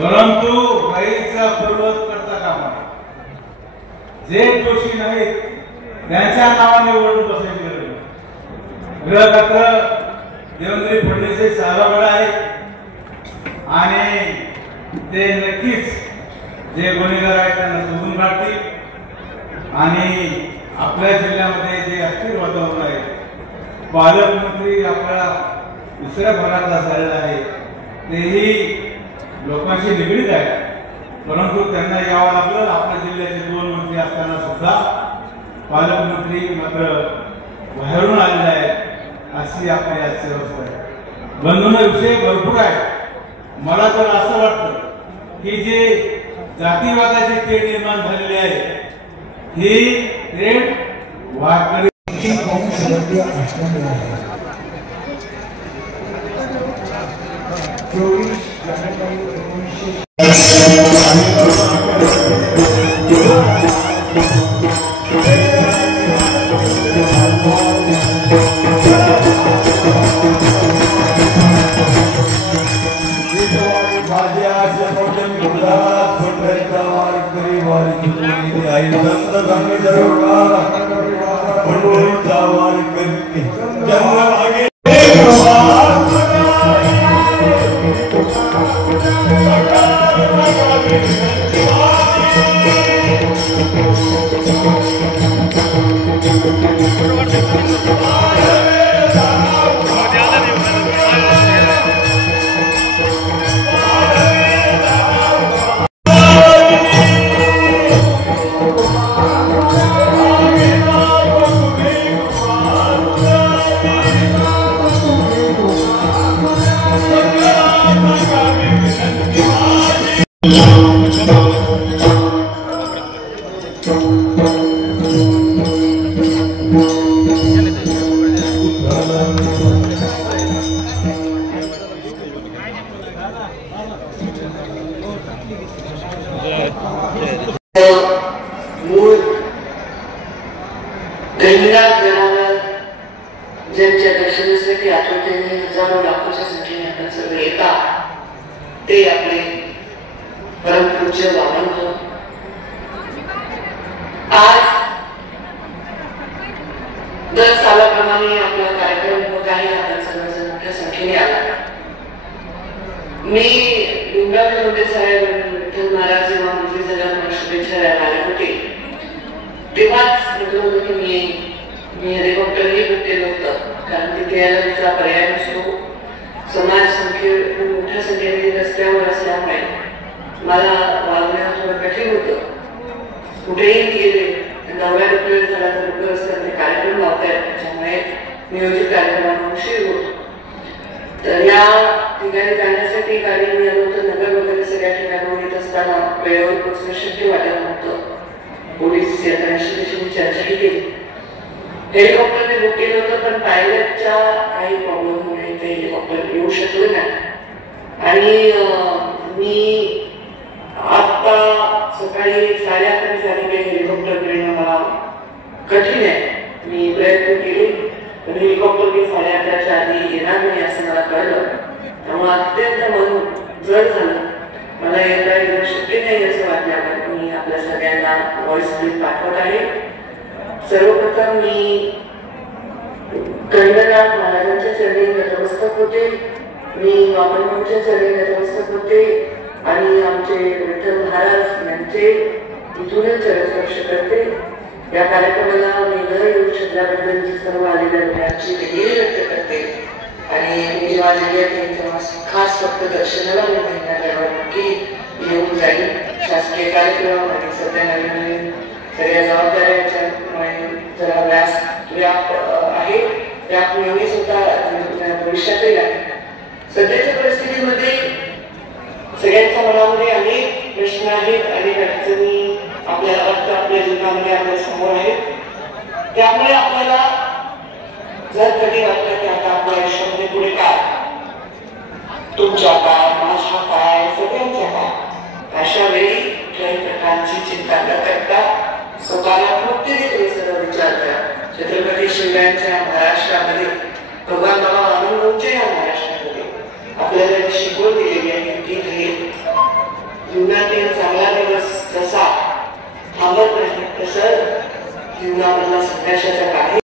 परंतु गाईचा पर्वत करता कामा जे दोषी नाहीत त्यांच्या नावाने ओरडून बसायची गरज नाही. गृहपात्र देवेंद्र फडणवीस साहेबांकडे आहेत आणि ते नक्कीच जे गुन्हेगार आहेत त्यांना शोधून काढतील आणि आपल्या जिल्ह्यामध्ये जे अस्थिर वातावरण आहे, पालकमंत्री आपल्या दुसऱ्या भागातला झालेला आहे तेही लोकांशी निगडीत आहे, परंतु त्यांना यावं लागलं. आपल्या जिल्ह्याचे 2 मंत्री असताना सुद्धा पालकमंत्री मात्र बाहेरून आलेले आहेत, अशी आपली आजची अवस्था आहे. बंधूंना विषय भरपूर आहे. मला तर असं वाटतं की जे जातीवादाची तेढ निर्माण झालेली आहे ही तेढ वारकरी ज्यांच्या दर्शनासाठी आठवड्याने हजारो लाखोच्या संख्येने आपण सगळे येतात ते आपले परमपूज्य बाबांना आज दर सालाप्रमाणे आपला कार्यक्रम होत आहे. आपण सर्वजण मोठ्या संख्येने आला. मी लिंगापूर मध्ये साहेब विठ्ठल महाराज जेव्हा मंत्री झाल्यावर शुभेच्छा द्यायला आले होते तेव्हाच म्हटलं होतं की मी हेलिकॉप्टरही बुक केलं होतं, कारण तिथे यायला दुसरा पर्याय नसतो. समाज मोठ्या संख्येने रस्त्यावर असल्यामुळे मला वागणं थोडं कठीण होतं. कुठेही गेले 9व्या एप्रिल झाला तर लोक रस्त्यामध्ये कार्यक्रम लावतायत, त्याच्यामुळे नियोजित कार्यक्रमांना उशीर होतो. तर या ठिकाणी जाण्यासाठी गाडी मी आलो होतं. नगर वगैरे सगळ्या ठिकाणी येत असताना वेळेवर पोहोचणं शक्य वाटत नव्हतं. पोलीस यंत्रणेशी चर्चाही केली. हेलिकॉप्टरने बुक केलं होतं, पण पायलटच्या काही प्रॉब्लेममुळे ते हेलिकॉप्टर येऊ शकलं नाही. आणि मी आता सकाळी 11:30 झाली काही हेलिकॉप्टर मिळणं मला कठीण आहे. मी प्रयत्न केले पण हेलिकॉप्टर मी 11:30च्या आधी येणार नाही असं मला कळलं. त्यामुळे अत्यंत मन जड झालं. मला येणं शक्य नाही असं वाटल्यावर मी आपल्या सगळ्यांना व्हॉइस क्लिप पाठवत आहे. सर्वप्रथम मी खंडनाथ महाराजांच्या चरणी नतमस्तक होते. मी वामनभाऊंच्या चरणी नतमस्तक होते आणि आमचे विठ्ठल महाराज यांचे इथूनच चरणस्पर्श करते. या कार्यक्रमाला मी न येऊ शकल्याबद्दल सर्व आलेल्या लोकांची दिलगिरी व्यक्त करते. आणि मी जेव्हा जिल्ह्यात येईन तेव्हा खास फक्त दर्शनाला मी महिन्यात नक्की येऊन जाईल. शासकीय कार्यक्रम आणि सध्या नवीन सगळ्या जबाबदाऱ्यांच्या जरा व्याप आहे. व्याप नेहमीच होता, भविष्यातही आहे. सध्याच्या परिस्थितीमध्ये सगळ्यांच्या मनामध्ये अनेक प्रश्न आहेत, अनेक अडचणी आपल्याला वाटतं आपल्या त्यामुळे आपल्याला जर कधी वाटतं की आता आपल्या आयुष्यामध्ये पुढे काय, तुमच्या काय, माझ्या काय, सगळ्यांच्या काय, अशा वेळी कुठल्याही प्रकारची चिंता न करता स्वतःला प्रत्येक सर्व विचार करा. छत्रपती शिवरायांच्या महाराष्ट्रामध्ये भगवान बाबा अनुभवच्या या महाराष्ट्रामध्ये आपल्याला शिकवून